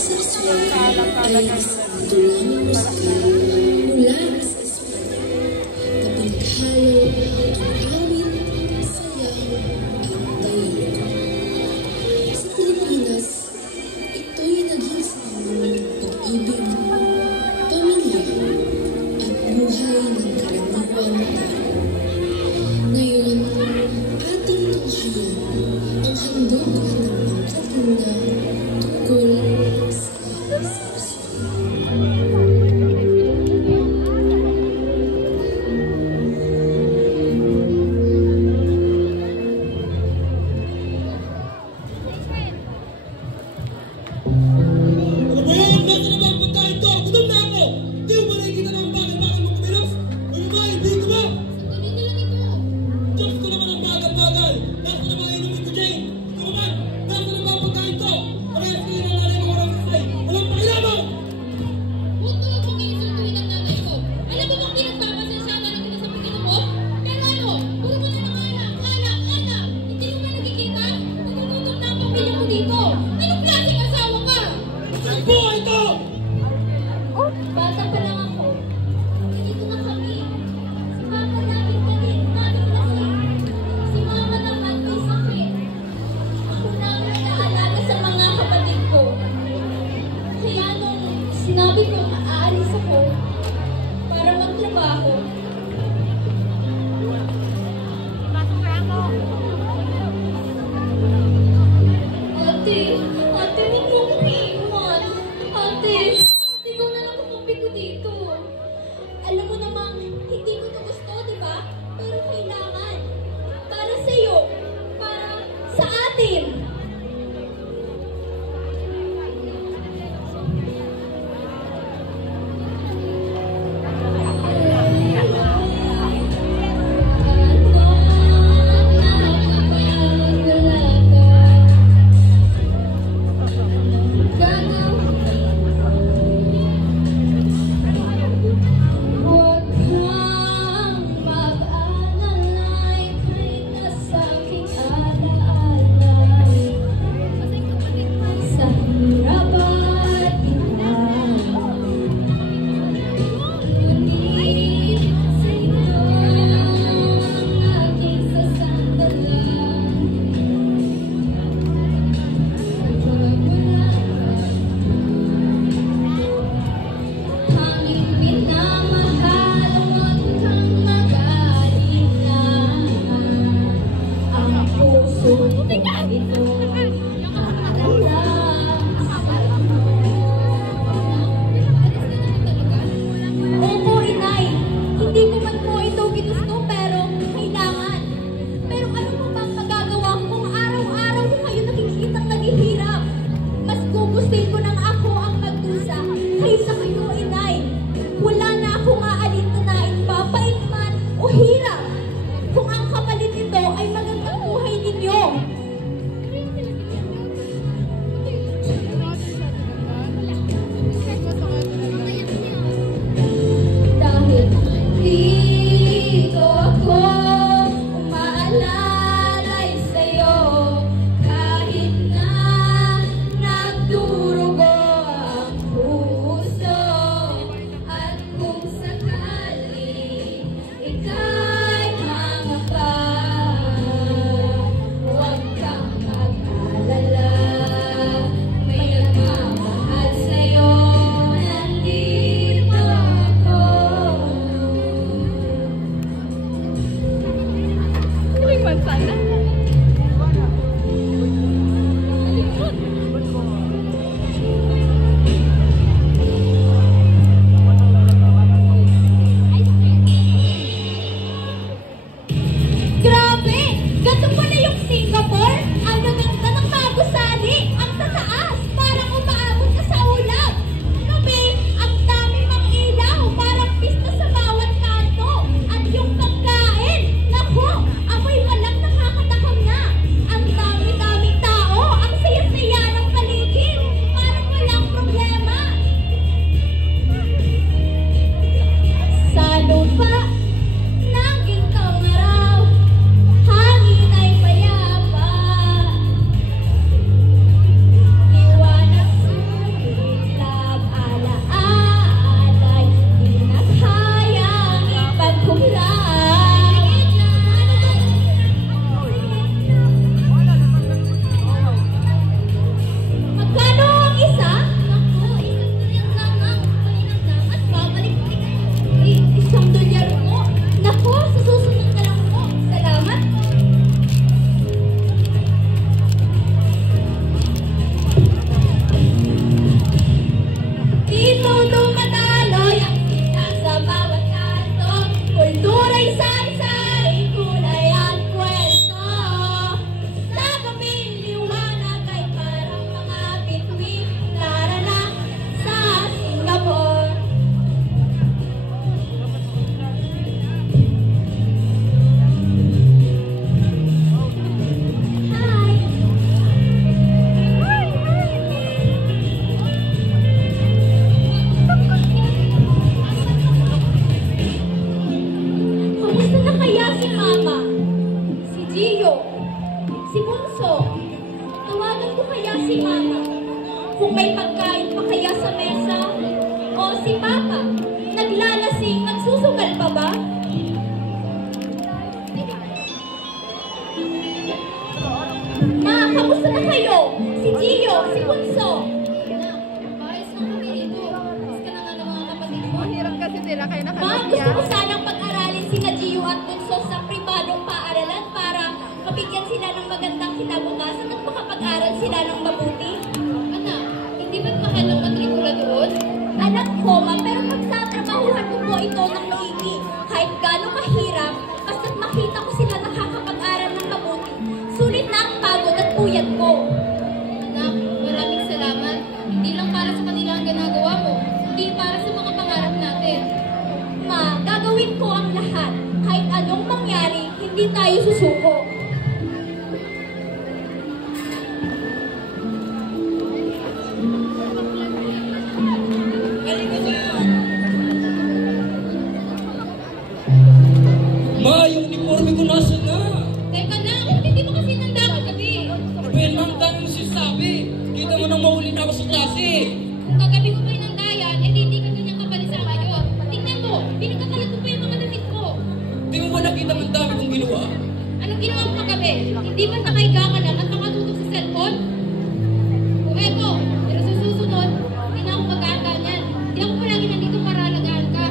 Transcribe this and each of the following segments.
sexual ay isang dulang musikal mula sa Espanya na pinaghalo ang awit, sayaw at dialogo. Sa Pilipinas, ito'y naging simbolo ng pag-ibig, pamilya, at buhay ng karaniwang tao. Ngayon, ating tunghayan ang handog ng pangkatuna tungkol sa sexual. Bata pa lang ako. Ganito na kami. Si Mama namin galit, namin lasing. Si Mama naman may sakit. Ako na ang nag-aalaga sa mga kapatid ko. Kaya nung sinabi ko aalis ako para magtrabaho, Ate, huwag mo akong iiwan. Ate, ikaw na lang kumumpi ko dito. Alam mo namang hindi ko ito gusto, di ba? Pero kailangan. Para sa'yo. Para sa atin. Kasama ko kaya si Mama? Kung may pagkain pa kaya sa mesa? O si Papa? Naglalasing, nagsusugal pa ba? Ma, kamusta na kayo? Si Gio, si Bunso. Ayos na kami rito. Mas ka na nga ng mga kapatid mo. Mahirap kasi sila kayo Ma, nakalagyan. gusto ko sanang pag-aralin sina Gio at Bunso sa pribadong paaralan para mabigyan sila ng magandang kinabukasan at makapag-aral sila ng mabuti. Anak, hindi ba't mahal ang matrikula doon? Anak ko, ma, pero pagtatrabahuhan ko po ito ng maigi. Kahit gano'ng kahirap, basta't makita ko sila nakakapag-aral ng mabuti. Sulit na ang pagod at puyat ko. Anak, maraming salamat. Hindi lang para sa kanila ang ginagawa mo, hindi para sa mga pangarap natin. Ma, gagawin ko ang lahat. Kahit anong mangyari, hindi tayo susuko. Ma, yung uniforme ko nasa na. Teka na, hindi mo kasi nanda kagabi. Ben, ma'am, dami mo sinasabi. Kita mo nang mahuli na ako sa klase. Kung kagabi mo pa yung nandayan, eh hindi ka ganyan kabalisa ngayon. Tingnan mo, pinagkakalat mo pa yung mga damit ko. Di mo ba nakita ang dami kong ginawa? Anong ginawa mo kagabi? Hindi ba nakahiga ka lang at nakatutok sa cellphone? O eto, pero sa susunod, hindi na ako mag-aandaan yan. Hindi ako palagi nandito para alagaan ka.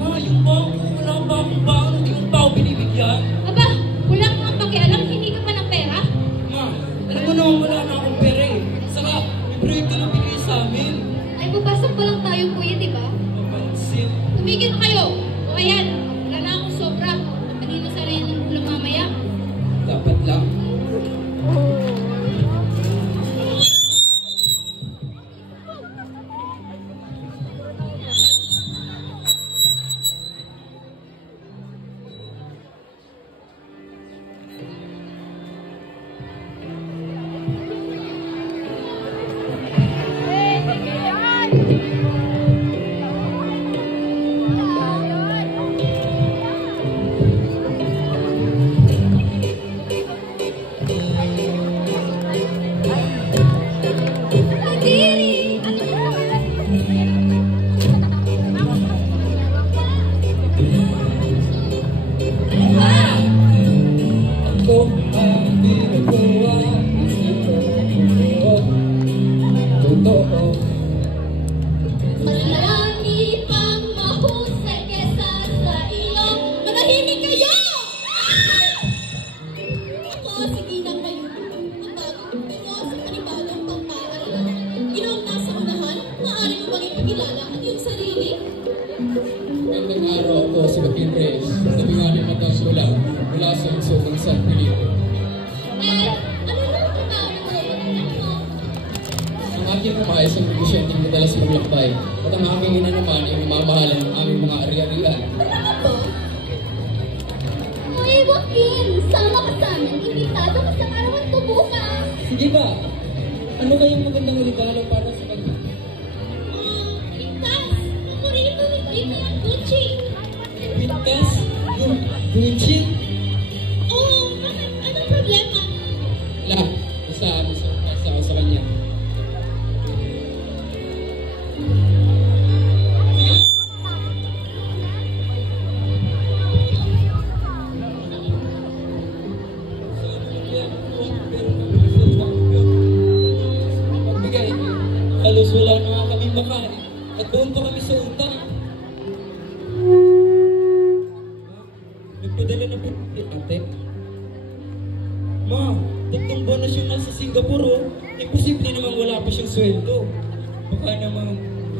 Ma, yung bangko, wala pa akong bangko. Hindi mo pa ako binibigyan. Aba, wala kang pakialam, hindi ka pa ng pera? Ma, alam mo naman wala na akong pera eh. Saka, may proyekto na binigay sa amin. Ay, babasok pa lang tayo, kuya, di ba? Mapansin. Tumigil na kayo. O ayan, wala na akong sobra. Kanino sana yan ng ulam mamaya? Dapat lang. Kadiri! Ako ang ginagawa. Totoo. Marami pang mahusay kesa sa iyo. Manahimik kayo! Ako, sige na kayo. Ang bagong pinyo sa panibagong pagpaparalan. Ginoong nasa unahan, maaari mo bang ipakilala ang iyong sarili? Magandang araw ako si Joaquin Reyes, labing-anim na taong gulang mula sa lungsod ng San Felipe. Ano lang trabaho mo? Anak mo? Ang aking ama ay isang negosyanteng madalas maglakbay at ang aking ina naman ay namamahalan ng aming mga ari-arian. Ano ba? Ay, Joaquin! Sama ka sa amin. Imbitado ka sa karawan ko bukas. Sige ba? Ano kayong magandang regalo para sa kanya? Pintas! Paborito ni Tito yung Gucci. Pintas? Yung Gucci? Oh, bakit? Anong problema? Wala, basta ako sa kanya. Magbigay. Halos wala na nga kami makain. At doon pa kami sa utang. Nagpadala na po ate. Ma, 3 buwan na siyang nasa Singapore oh. Imposible namang wala pa siyang sweldo. Baka namang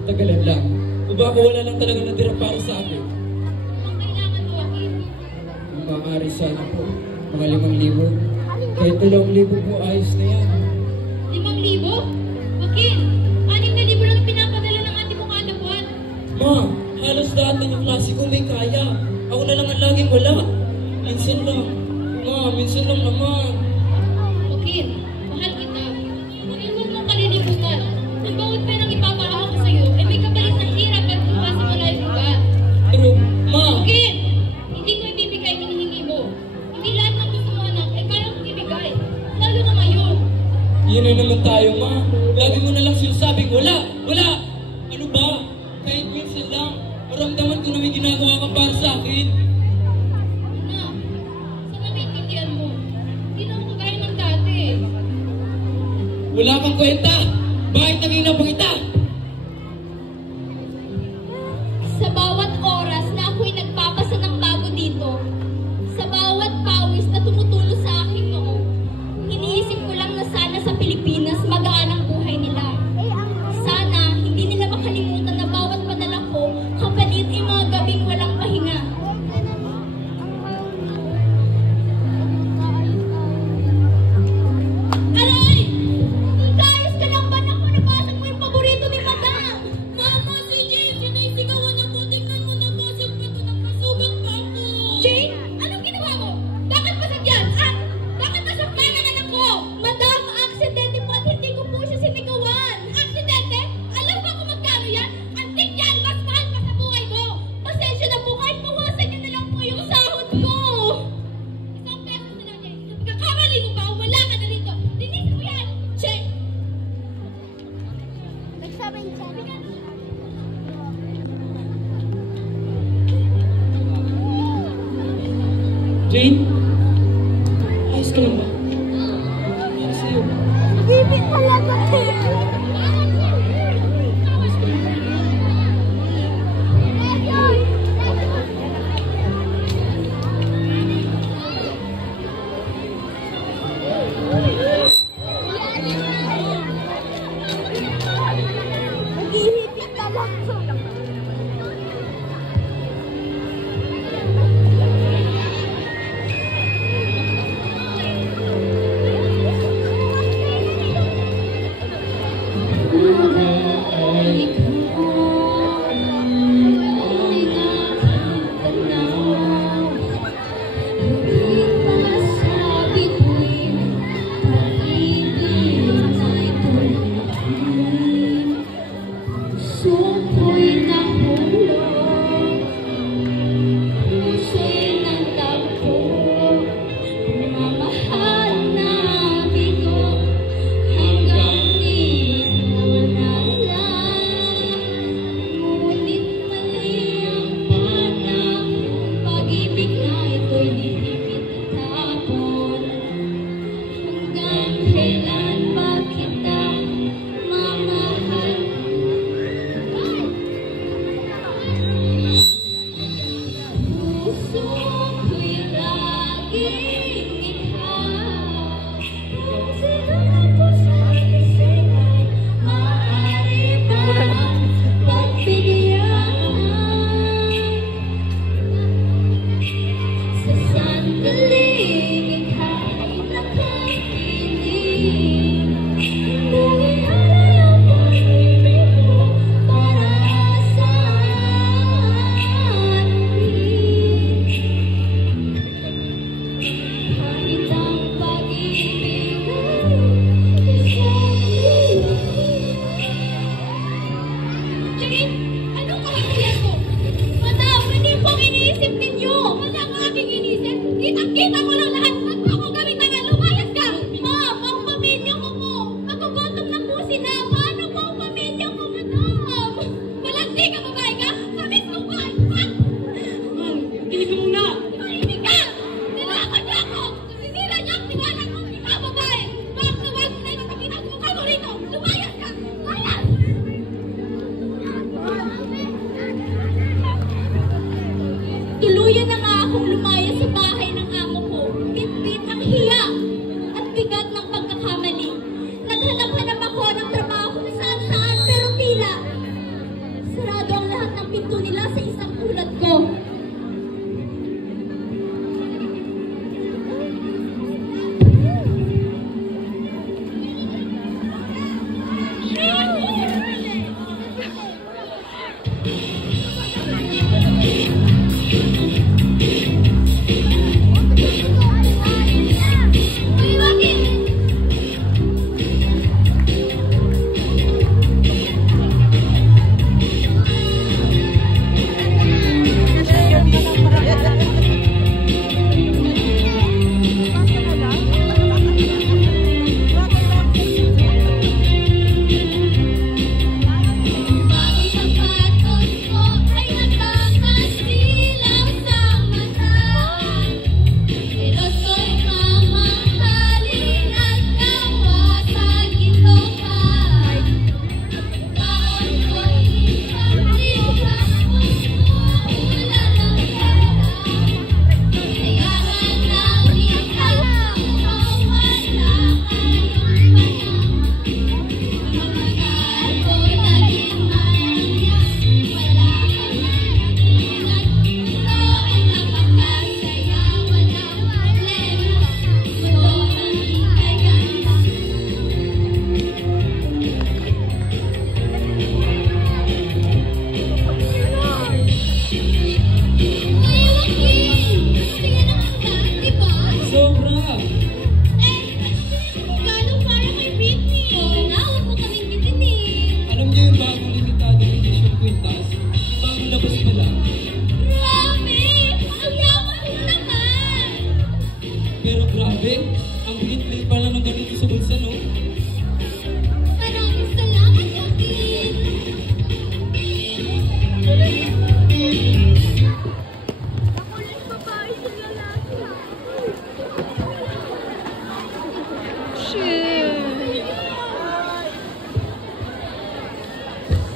tagalan lang. O baka wala lang talaga natira para sa akin. Ang kailangan mo, Joaquin. Maaari sana po. Mga 5,000. Kahit 2,000 po ayos na yan. 5,000? Joaquin, 6,000 lang pinapadala ng ate mo kada buwan. Ma, halos lahat ng yung klase ko may kaya. Ako na lang ang laging wala. Minsan lang. Ma, minsan lang naman. Joaquin, mahal kita. Ngunit huwag mong kalilimutan. Ang bawat perang ipapahawak ko sa'yo ay may kapalit ng hirap at bukas sa malayong lugar. Pero, ma, Joaquin, hindi ko ibibigay ang hinihingi mo. Hindi lahat ng gusto mo anak ay kaya kong ibigay. Lalo na ngayon. Yan na naman tayo, ma. Lagi mo na lang sinasabing, wala, wala. Ano ba? Kahit minsan lang, maramdaman ko na may ginagawa ka para sa akin. Anak, sana maintindihan mo. Hindi na ako kagaya ng dati. Wala kang kwenta. Bakit naging napangita? Sa bawat oras na ako'y nagpapasa ng bago dito, sa bawat pawis na tumutulo sa akin noon, iniisip ko lang na sana sa Pilipinas magaan ang buhay nila. Sana hindi nila makalimutan na bawat panalak ko kapalit ay mga gabing walang pahinga. Aray! Nagkayos ka lang ba na kung nabasag mo yung paborito ni Madam? Mama, si Jane, sinisigawan niya po. Tingnan mo, nabasag pa ito. Nagpasugat pa ako. Jane, anong ginawa mo? Bakit basag yan? At bakit nasaktan ang anak ko? Madam, aksidente po at hindi ko po siya sinigawan. Aksidente? Alam mo kung magkano yan? Antik yan! Mas mahal pa sa buhay mo! Pasensya na po kahit bawasan niyo na lang po yung sahod ko. Isang pesos na lang, Jane. Pagkakamali mo ba, wala ka na rito. Linisin mo yan! Jane! Nagsabay siya. Jane? Ayos ka lang ba? Ano sa'yo? Bibi talaga Naghihipit talaga.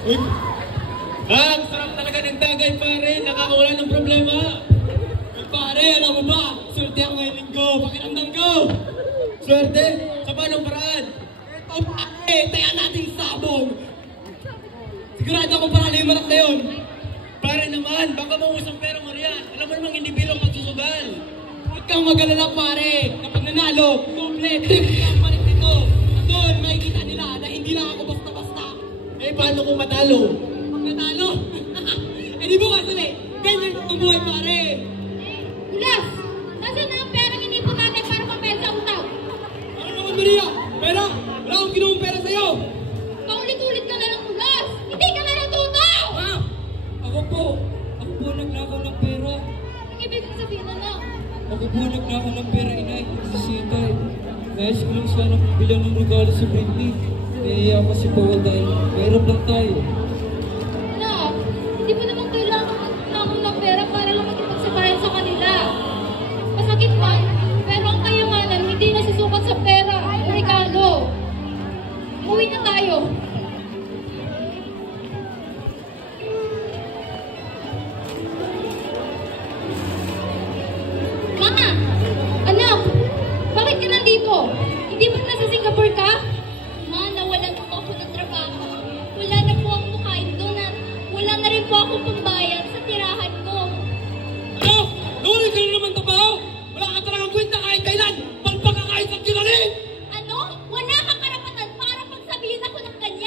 Uy! Ang sarap talaga ng tagay, pare. Nakakawala ng problema. Uy, pare, alam mo ba? Swerte ako ngayong linggo. Pakiramdam ko. Swerte? Sa paanong paraan? Ito, pare. Taya natin sabong. Sigurado ako parang yung marak na yun. Pare naman, baka mausang pera mo riyan. Alam mo namang hindi bilang pagsusugal. Huwag kang mag-alala, pare. Kapag nanalo, doble, triple ang palit nito. Doon, makikita nila na hindi lang ako basta-basta. Eh, paano kung matalo? Pag natalo? Eh, di bukas ulit. Ganyan ang buhay, pare. Ulas! Nasaan na ang perang inipon natin para pambayad sa utang? Ano naman, Maria? Pera? Wala akong ginawang pera sa'yo. Paulit-ulit ka na ng ulas! Hindi ka na natuto! Ha? Ako po nagnakaw ng pera. Ang ibig sabihin na lang. Ako po nagnakaw ng pera, inay. Nagsisitay. Nais ko lang sana bilang ng regalo si Britney. Naiiyak kasi po dahil mahirap lang tayo. Anak, hindi mo naman kailangan magkakang ng pera para lang makipagsabayan sa kanila. Masakit man, pero ang kayamanan hindi nasusukat sa pera o regalo. Uwi na tayo. Mama! Anak! Bakit ka nandito? Hindi ba nasa Singapore ka? Ma, nawalan po ako ng trabaho. Wala na po akong makain doon at wala na rin po akong pambayad sa tirahan ko. Ano? Nuri ka na naman tabaho? Wala ka talagang kwenta kahit kailan. Palpak ka kahit sa kinalit. Ano? Wala kang karapatan para pagsabihin ako ng ganyan.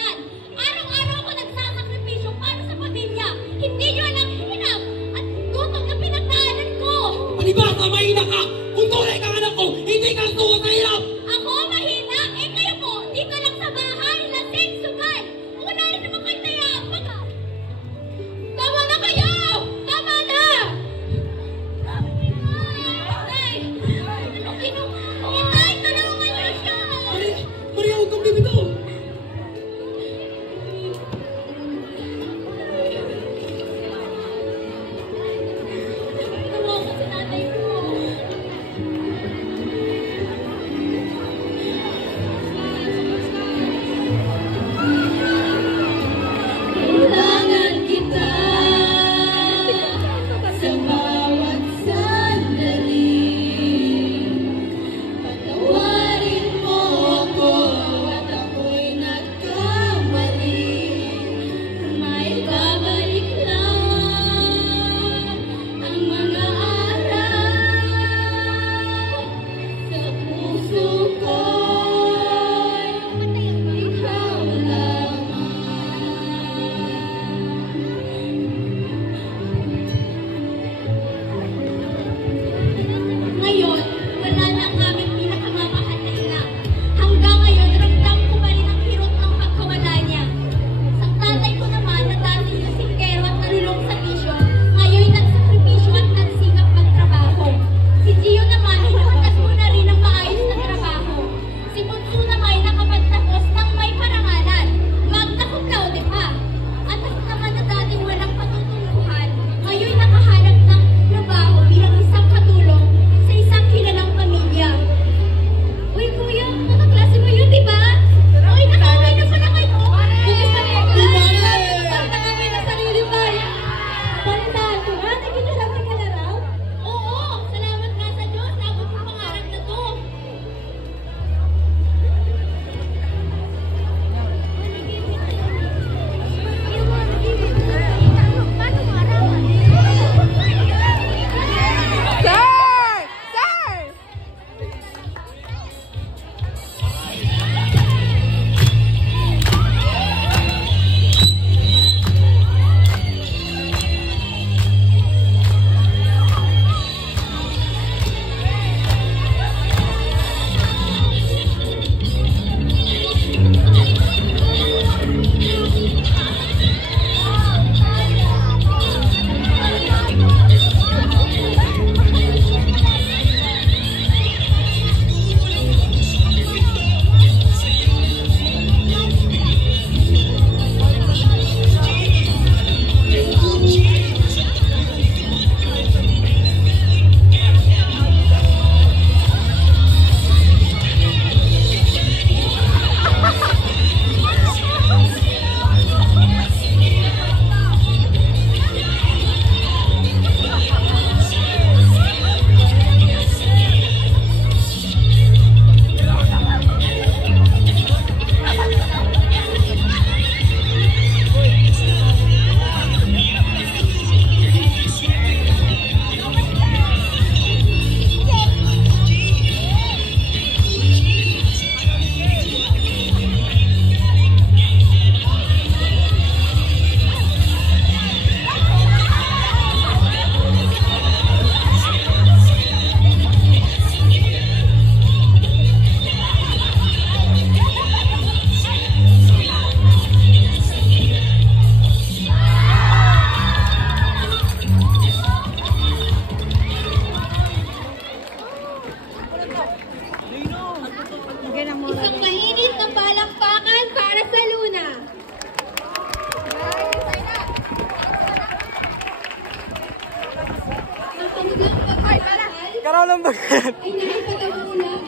ay naipatawa nila ang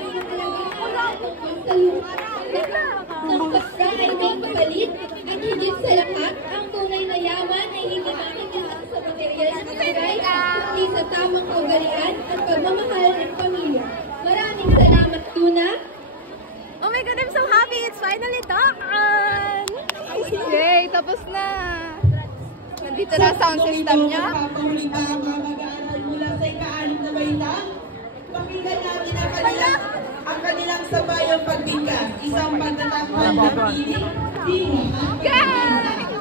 mahalagang pagsaluhan ng pagsa ay may kapalit at higit sa lahat, ang tunay na yaman ay hindi makikita sa material na bagay, kundi sa tamang kaugalian at pagmamahal ng pamilya. Maraming salamat, Tuna. Oh my God, I'm so happy! It's finally done! Yay! Tapos na! Nandito na sound system niya. Papahuli pa ang mga mag-aaral mula sa ika-6 na baitang. Pakinggan natin ang kanilang sabayang pagbigkas. Isang pagtatakpan ng piling, diwa at pagkakas.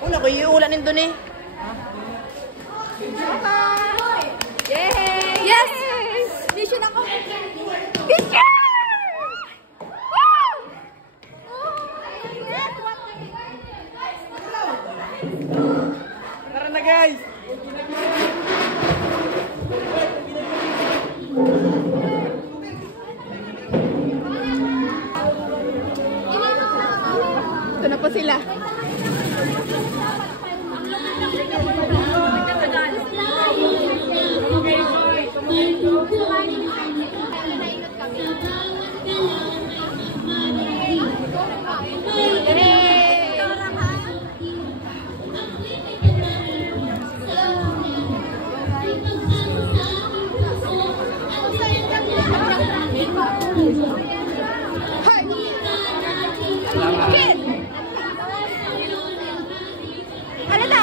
Una ko, iuulanin doon eh. Yay! Yes! Mission ako! Mission! Woo! Tara na guys! Ito na po sila.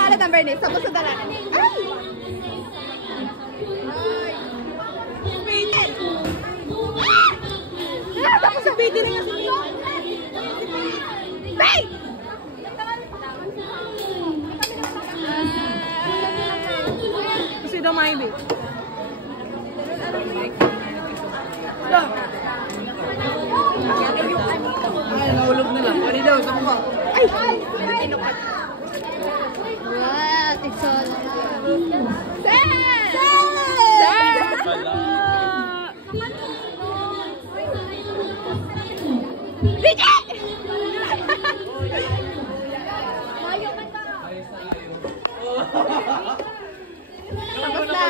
Alata, Bernice. Tapos sa dalanan. Ay! Bitin! Ah! Tapos sa bitin na yung Bay! Gusto daw maibi. Ay, nahulog na lang. Pwede daw, sa mukha. Ay! Tinukat. What? It's all Sir! Bigay! Tapos na.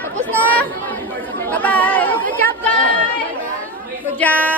Tapos na. Bye-bye. Good job, guys. Good job.